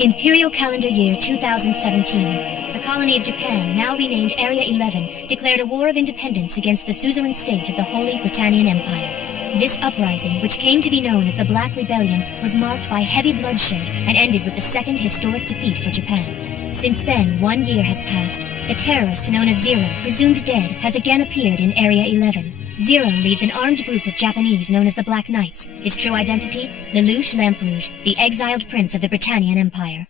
Imperial Calendar Year 2017. The colony of Japan, now renamed Area 11, declared a war of independence against the suzerain state of the Holy Britannian Empire. This uprising, which came to be known as the Black Rebellion, was marked by heavy bloodshed and ended with the second historic defeat for Japan. Since then, 1 year has passed. The terrorist known as Zero, presumed dead, has again appeared in Area 11. Zero leads an armed group of Japanese known as the Black Knights. His true identity? Lelouch Lamperouge, the exiled prince of the Britannian Empire.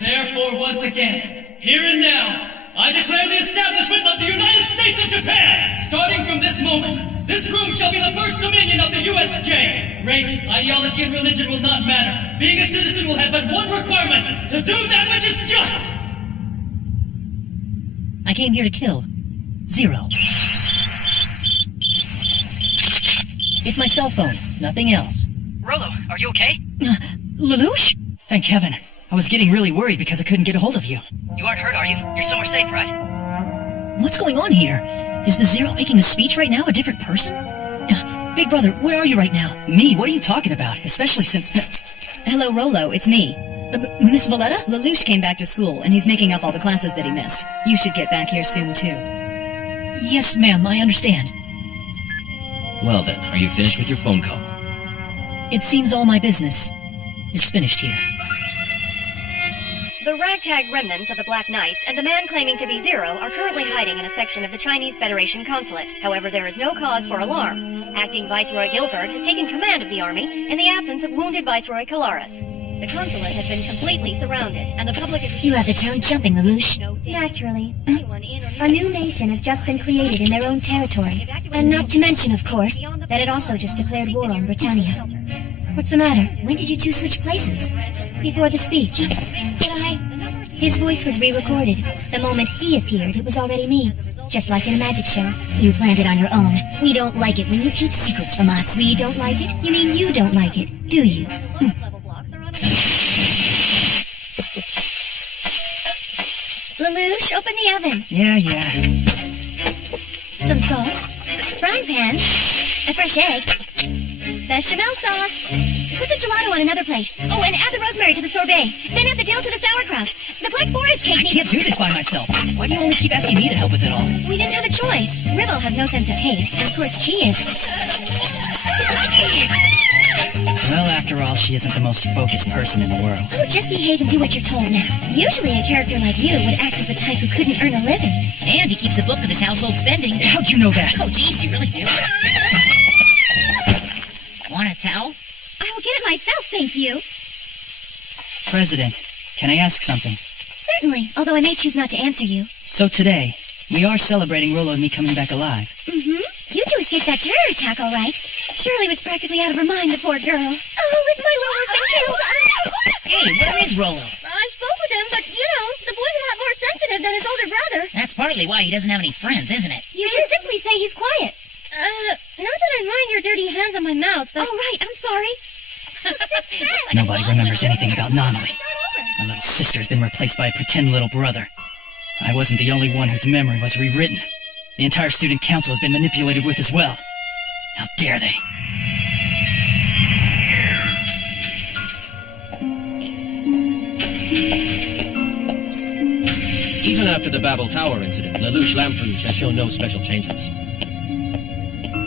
Therefore, once again, here and now, I declare the establishment of the United States of Japan! Starting from this moment, this room shall be the first dominion of the USJ! Race, ideology, and religion will not matter. Being a citizen will have but one requirement, to do that which is just! I came here to kill. Zero. It's my cell phone, nothing else. Rolo, are you okay? Lelouch? Thank heaven. I was getting really worried because I couldn't get a hold of you. You aren't hurt, are you? You're somewhere safe, right? What's going on here? Is the Zero making the speech right now a different person? Big brother, where are you right now? Me? What are you talking about? Especially since... Hello, Rolo, it's me. Miss Valletta? Lelouch came back to school, and he's making up all the classes that he missed. You should get back here soon, too. Yes, ma'am, I understand. Well then, are you finished with your phone call? It seems all my business is finished here. The ragtag remnants of the Black Knights and the man claiming to be Zero are currently hiding in a section of the Chinese Federation consulate. However, there is no cause for alarm. Acting Viceroy Guilford has taken command of the army in the absence of wounded Viceroy Calaris. The consulate has been completely surrounded, and the public is... You have the town jumping, Lelouch. Naturally. A new nation has just been created in their own territory. And not to mention, of course, that it also just declared war on Britannia. What's the matter? When did you two switch places? Before the speech. But His voice was re-recorded. The moment he appeared, it was already me. Just like in a magic show. You planned it on your own. We don't like it when you keep secrets from us. We don't like it? You mean you don't like it, do you? Lelouch, open the oven. Yeah. Some salt. Frying pan. A fresh egg. Bechamel sauce. Put the gelato on another plate. Oh, and add the rosemary to the sorbet. Then add the dill to the sauerkraut. The Black Forest cake. I can't do this by myself. Why do you only keep asking me to help with it all? We didn't have a choice. Ribble has no sense of taste. And of course, she is. Well, after all, she isn't the most focused person in the world. Oh, just behave and do what you're told now. Usually a character like you would act as the type who couldn't earn a living. And he keeps a book of his household spending. How'd you know that? Oh, geez, you really do. Want a towel? I will get it myself, thank you. President, can I ask something? Certainly, although I may choose not to answer you. So today, we are celebrating Rolo and me coming back alive. Mm-hmm. You two escaped that terror attack, all right. Shirley was practically out of her mind, the poor girl. Oh, if my Lolo's been killed. Hey, where is Rolo? I spoke with him, but, the boy's a lot more sensitive than his older brother. That's partly why he doesn't have any friends, isn't it? You should simply say he's quiet. Not that I mind your dirty hands on my mouth, but... Oh, right, I'm sorry. Nobody remembers anything about Nonali. My little sister's been replaced by a pretend little brother. I wasn't the only one whose memory was rewritten. The entire student council has been manipulated with as well. How dare they? Even after the Babel Tower incident, Lelouch lampoons have shown no special changes.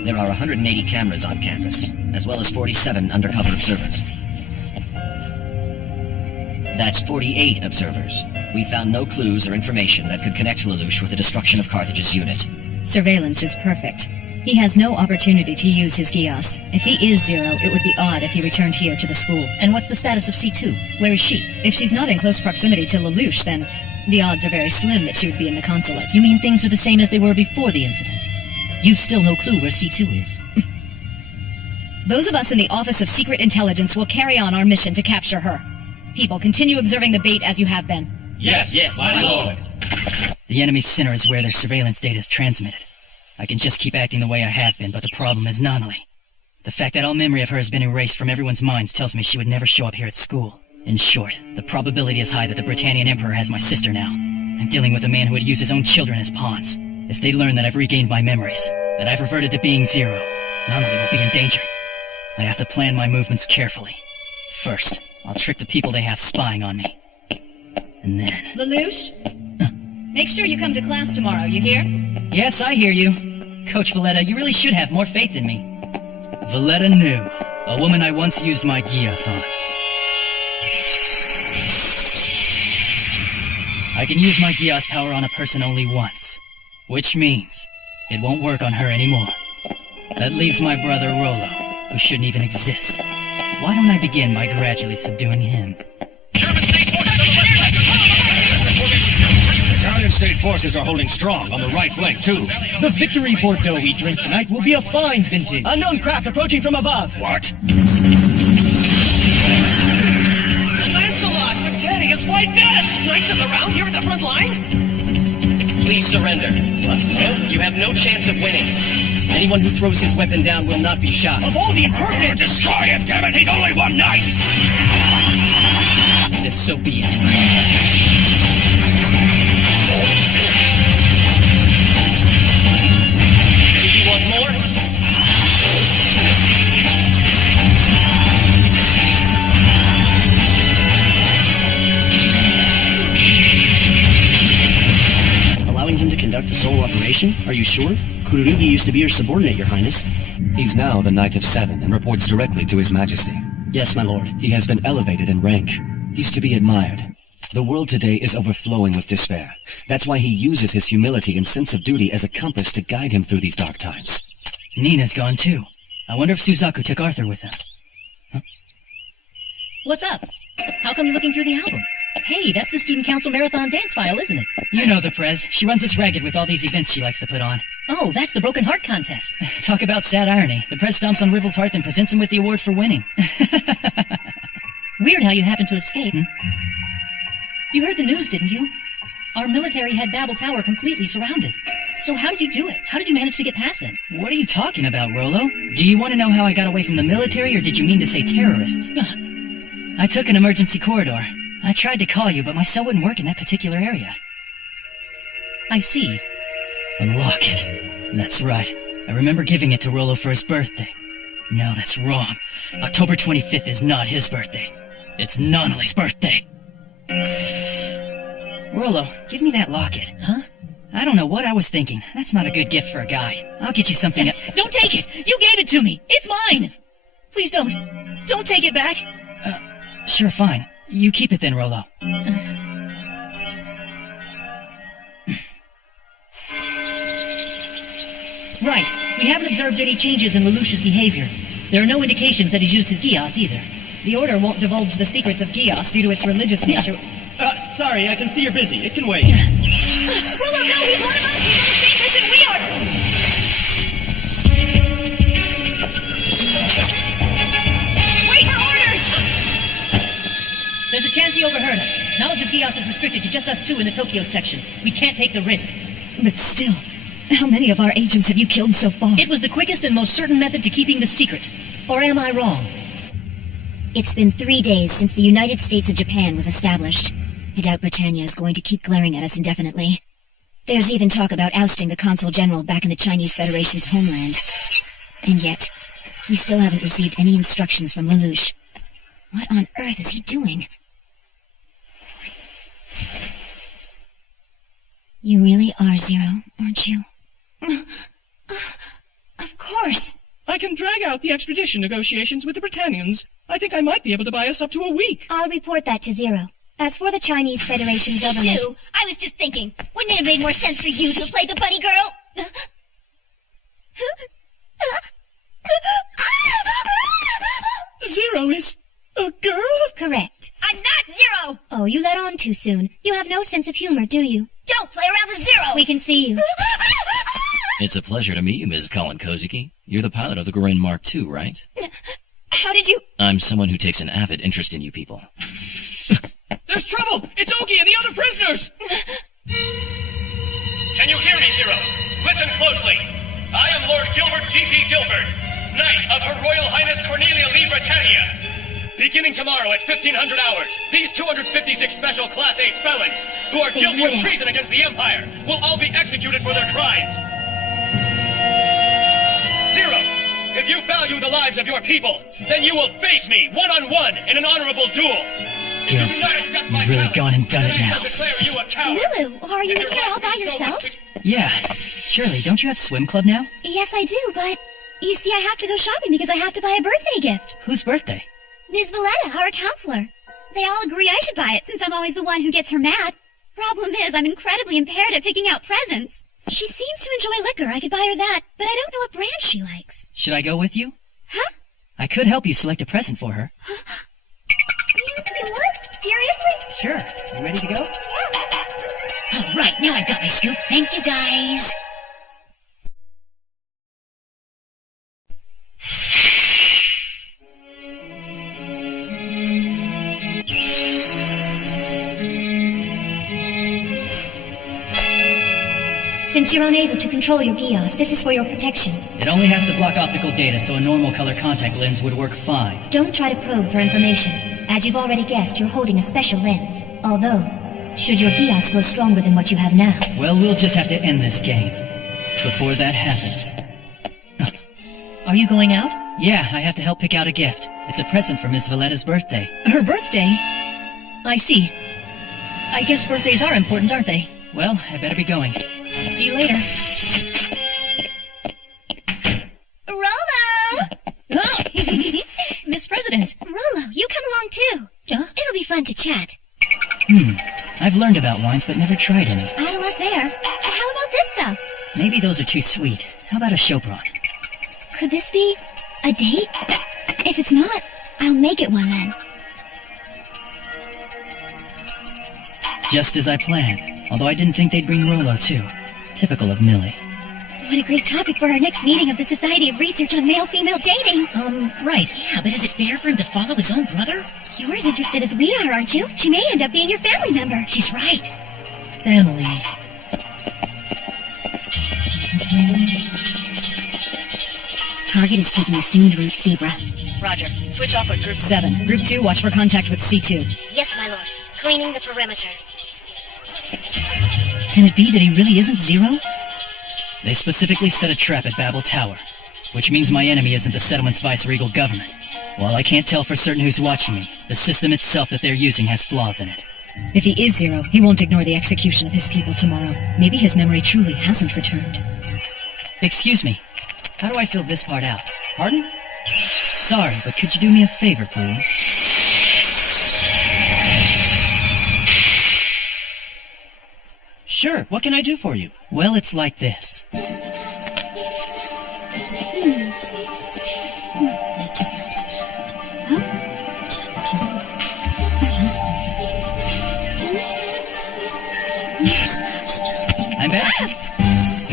There are 180 cameras on campus, as well as 47 undercover observers. That's 48 observers. We found no clues or information that could connect Lelouch with the destruction of Carthage's unit. Surveillance is perfect. He has no opportunity to use his Gios. If he is Zero, it would be odd if he returned here to the school. And what's the status of C2? Where is she? If she's not in close proximity to Lelouch, then the odds are very slim that she would be in the consulate. You mean things are the same as they were before the incident? You've still no clue where C2 is. Those of us in the Office of Secret Intelligence will carry on our mission to capture her. People, continue observing the bait as you have been. Yes, my lord. The enemy's center is where their surveillance data is transmitted. I can just keep acting the way I have been, but the problem is Nonali. The fact that all memory of her has been erased from everyone's minds tells me she would never show up here at school. In short, the probability is high that the Britannian Emperor has my sister now. I'm dealing with a man who would use his own children as pawns. If they learn that I've regained my memories, that I've reverted to being Zero, Nonali will be in danger. I have to plan my movements carefully. First, I'll trick the people they have spying on me. And then... Lelouch? Make sure you come to class tomorrow, you hear? Yes, I hear you. Coach Valletta, you really should have more faith in me. Valletta knew. A woman I once used my Gios on. I can use my Gios power on a person only once. Which means it won't work on her anymore. That leaves my brother Rollo, who shouldn't even exist. Why don't I begin by gradually subduing him? Italian state forces are holding strong on the right flank, too. The Victory Bordeaux we drink tonight will be a fine vintage. Unknown craft approaching from above. What? Lancelot! Britannia's White Death! Knights of the Round here at the front line? Please surrender. You have no chance of winning. Anyone who throws his weapon down will not be shot. Of all the impertinent... Destroy him, damn it! He's only one knight! Then so be it. Do you want more? Allowing him to conduct a solo operation? Are you sure? Kururugi used to be your subordinate, Your Highness. He's now the Knight of Seven and reports directly to His Majesty. Yes, my lord. He has been elevated in rank. He's to be admired. The world today is overflowing with despair. That's why he uses his humility and sense of duty as a compass to guide him through these dark times. Nina's gone too. I wonder if Suzaku took Arthur with him. Huh? What's up? How come you're looking through the album? Hey, that's the Student Council Marathon dance file, isn't it? You know the Prez. She runs us ragged with all these events she likes to put on. Oh, that's the Broken Heart Contest. Talk about sad irony. The Prez stomps on Rivel's heart and presents him with the award for winning. Weird how you happened to escape. You heard the news, didn't you? Our military had Babel Tower completely surrounded. So how did you do it? How did you manage to get past them? What are you talking about, Rollo? Do you want to know how I got away from the military, or did you mean to say terrorists? I took an emergency corridor. I tried to call you, but my cell wouldn't work in that particular area. I see. A locket. That's right. I remember giving it to Rollo for his birthday. No, that's wrong. October 25th is not his birthday. It's Nonali's birthday. Rollo, give me that locket. Huh? I don't know what I was thinking. That's not a good gift for a guy. I'll get you something else. Don't take it! You gave it to me! It's mine! Please don't. Don't take it back. Sure, fine. You keep it then, Rollo. Right. We haven't observed any changes in Lelouch's behavior. There are no indications that he's used his Gios either. The Order won't divulge the secrets of Gios due to its religious nature. Sorry, I can see you're busy. It can wait. Rollo, no! He's one of us! He's on the same mission we are! Wait for orders! There's a chance he overheard us. Knowledge of Gios is restricted to just us two in the Tokyo section. We can't take the risk. But still, how many of our agents have you killed so far? It was the quickest and most certain method to keeping the secret. Or am I wrong? It's been 3 days since the United States of Japan was established. I doubt Britannia is going to keep glaring at us indefinitely. There's even talk about ousting the Consul General back in the Chinese Federation's homeland. And yet, we still haven't received any instructions from Lelouch. What on earth is he doing? You really are Zero, aren't you? Of course. I can drag out the extradition negotiations with the Britannians. I think I might be able to buy us up to a week. I'll report that to Zero. As for the Chinese Federation government... Me too. I was just thinking, wouldn't it have made more sense for you to have played the bunny girl? Zero is a girl? Correct. I'm not Zero! Oh, you let on too soon. You have no sense of humor, do you? Don't play around with Zero! We can see you. It's a pleasure to meet you, Mrs. Colin Kozuki. You're the pilot of the Gorin Mark II, right? How did you... I'm someone who takes an avid interest in you people. There's trouble! It's Oki and the other prisoners! Can you hear me, Zero? Listen closely. I am Lord Gilbert G.P. Gilbert, Knight of Her Royal Highness Cornelia Lee Britannia. Beginning tomorrow at 1500 hours, these 256 special Class A felons who are guilty of treason against the Empire will all be executed for their crimes. Zero, if you value the lives of your people, then you will face me one-on-one in an honorable duel. Gilf, you've really gone and done it now. Lulu, are you in here all by yourself? Yeah. Shirley, don't you have swim club now? Yes, I do, but... You see, I have to go shopping because I have to buy a birthday gift. Whose birthday? Ms. Valletta, our counselor. They all agree I should buy it since I'm always the one who gets her mad. Problem is, I'm incredibly impaired at picking out presents. She seems to enjoy liquor. I could buy her that, but I don't know what brand she likes. Should I go with you? Huh? I could help you select a present for her. You would? Seriously? Sure. You ready to go? Yeah. All right, now I've got my scoop. Thank you, guys. Since you're unable to control your Geass, this is for your protection. It only has to block optical data, so a normal color contact lens would work fine. Don't try to probe for information. As you've already guessed, you're holding a special lens. Although, should your Geass grow stronger than what you have now... Well, we'll just have to end this game. Before that happens. Are you going out? Yeah, I have to help pick out a gift. It's a present for Miss Valletta's birthday. Her birthday? I see. I guess birthdays are important, aren't they? Well, I better be going. See you later. Rolo! Oh. Miss President. Rolo, you come along too. Yeah? It'll be fun to chat. I've learned about wines, but never tried any. I don't know there. How about this stuff? Maybe those are too sweet. How about a Chopron? Could this be a date? If it's not, I'll make it one then. Just as I planned. Although I didn't think they'd bring Rolo, too. Typical of Millie. What a great topic for our next meeting of the Society of Research on Male-Female Dating. Right. Yeah, but is it fair for him to follow his own brother? You're as interested as we are, aren't you? She may end up being your family member. She's right. Family. Target is taking a assumed route, Zebra. Roger. Switch off with Group 7. Group 2, watch for contact with C2. Yes, my lord. Cleaning the perimeter. Can it be that he really isn't Zero? They specifically set a trap at Babel Tower, which means my enemy isn't the settlement's vice-regal government. While I can't tell for certain who's watching me, the system itself that they're using has flaws in it. If he is Zero, he won't ignore the execution of his people tomorrow. Maybe his memory truly hasn't returned. Excuse me. How do I fill this part out? Pardon? Sorry, but could you do me a favor, please? Sure, what can I do for you? Well, it's like this. I'm back.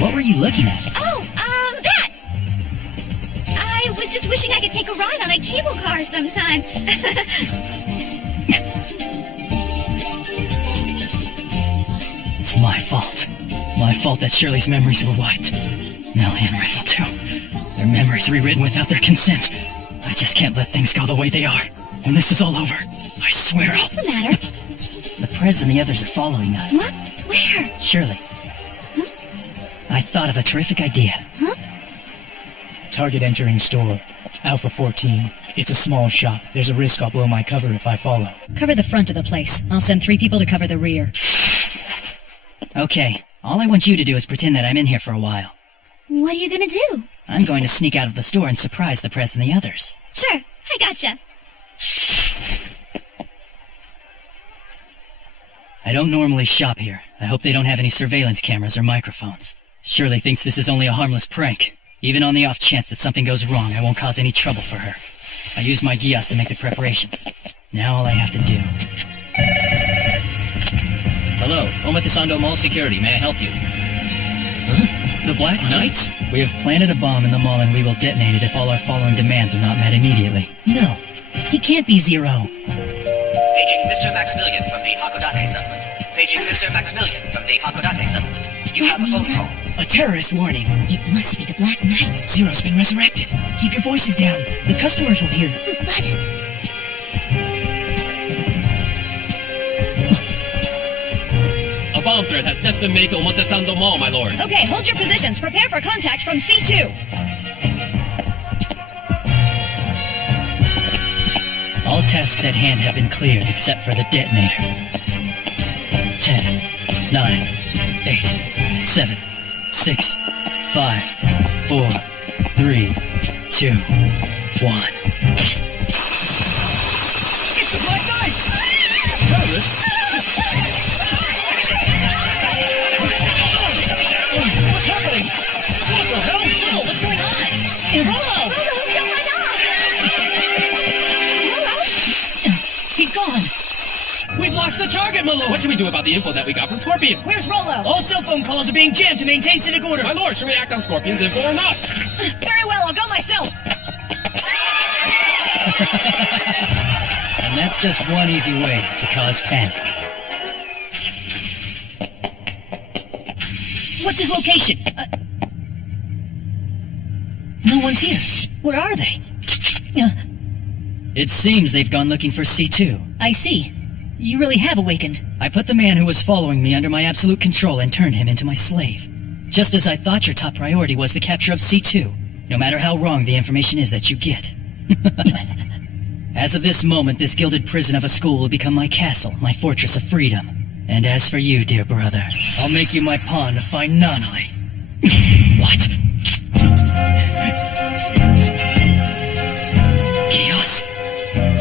What were you looking at? Oh, that! I was just wishing I could take a ride on a cable car sometime. It's my fault. My fault that Shirley's memories were wiped. Millie and Riffle, too. Their memories rewritten without their consent. I just can't let things go the way they are. When this is all over, I swear I'll... What's the matter? The Prez and the others are following us. What? Where? Shirley. I thought of a terrific idea. Huh? Target entering store. Alpha 14. It's a small shop. There's a risk I'll blow my cover if I follow. Cover the front of the place. I'll send 3 people to cover the rear. Okay, All I want you to do is pretend that I'm in here for a while. What are you gonna do? I'm going to sneak out of the store and surprise the press and the others. Sure, I gotcha. I don't normally shop here. I hope they don't have any surveillance cameras or microphones. Shirley thinks this is only a harmless prank. Even on the off chance that something goes wrong, I won't cause any trouble for her. I used my Gias to make the preparations. Now all I have to do... Hello, Omotisando Mall Security. May I help you? Huh? The Black Knights? We have planted a bomb in the mall and we will detonate it if all our following demands are not met immediately. No, he can't be Zero. Paging Mr. Maximilian from the Hakodate settlement. Paging Mr. Maximilian from the Hakodate settlement. You have a phone call. A terrorist warning. It must be the Black Knights. Zero's been resurrected. Keep your voices down. The customers will hear. But... A bomb threat has just been made to Omotesando Mall, my lord. Okay, hold your positions. Prepare for contact from C2. All tasks at hand have been cleared except for the detonator. 10, 9, 8, 7, 6, 5, 4, 3, 2, 1. It's the Black Knights! Terrorists? What's happening? What the hell? No, what's going on? Rollo! He's gone. We've lost the target, my lord! What should we do about the info that we got from Scorpion? Where's Rollo? All cell phone calls are being jammed to maintain civic order. My lord, should we act on Scorpion's info or not? Very well, I'll go myself. And that's just one easy way to cause panic. What's his location? No one's here. Where are they? It seems they've gone looking for C2. I see. You really have awakened. I put the man who was following me under my absolute control and turned him into my slave. Just as I thought your top priority was the capture of C2, no matter how wrong the information is that you get. As of this moment, this gilded prison of a school will become my castle, my fortress of freedom. And as for you, dear brother, I'll make you my pawn to find Nonali. What? Chaos?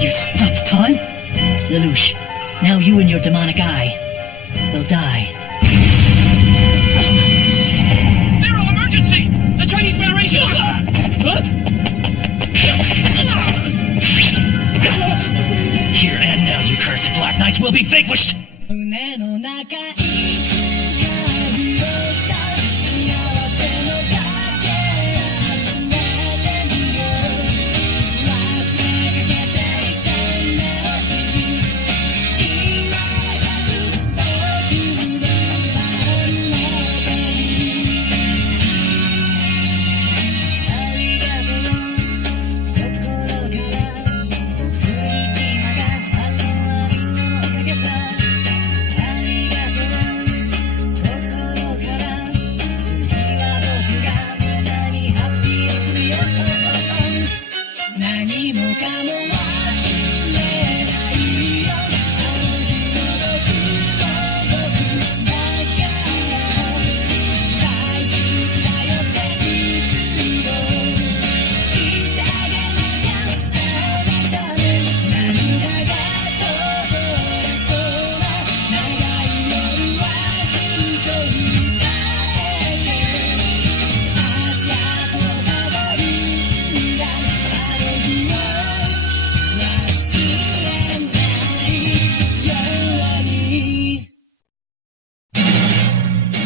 You stopped time? Lelouch, now you and your demonic eye will die. Zero emergency! The Chinese Federation just... Huh? Here and now, you cursed Black Knights will be vanquished!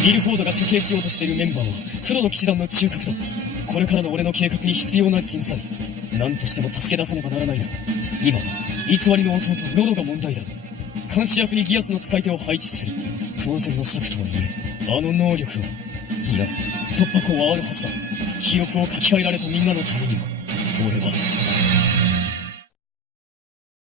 ギルフォードが処刑しようとしているメンバーは黒の騎士団の中核だ。これからの俺の計画に必要な人材。何としても助け出さねばならないな。今、偽りの弟ロロが問題だ。監視役にギアスの使い手を配置する。当然の策とはいえ、あの能力は、いや、突破口はあるはずだ。記憶を書き換えられたみんなのためにも、俺は